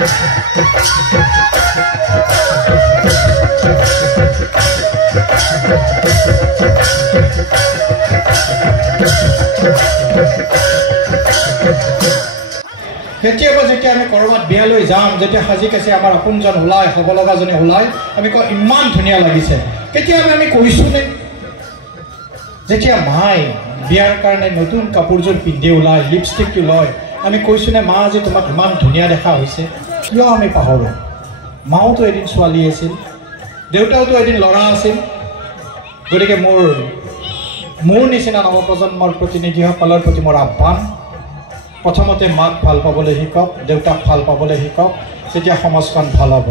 কেতিয়াবা যেতিয়া আমি কৰবাত বিয়ালৈ যাম, যেতিয়া সাজি কাচি আমাৰ আপোনজন ওলাই, হ'ব লগাজনে ওলাই, আমি কওঁ ইমান ধুনীয়া লাগিছে। কেতিয়াবা আমি কৈছোঁনে যেতিয়া মায়ে বিয়াৰ কাৰণে নতুন কাপোৰযোৰ পিন্ধি ওলাই, লিপষ্টিকটো লয়, আমি কৈছোঁনে মা আজি তোমাক ইমান ধুনীয়া দেখা হৈছে? কিয় আমি পাহৰোঁ? মাওতো এদিন ছোৱালী আছিল, দেউতাওতো এদিন ল'ৰা আছিল। গতিকে মোৰ নিচিনা নৱপ্ৰজন্মৰ প্ৰতিনিধিসকলৰ প্ৰতি মোৰ আহ্বান, প্ৰথমতে মাক ভাল পাবলৈ শিকক, দেউতাক ভাল পাবলৈ শিকক, তেতিয়া সমাজখন ভাল হ'ব।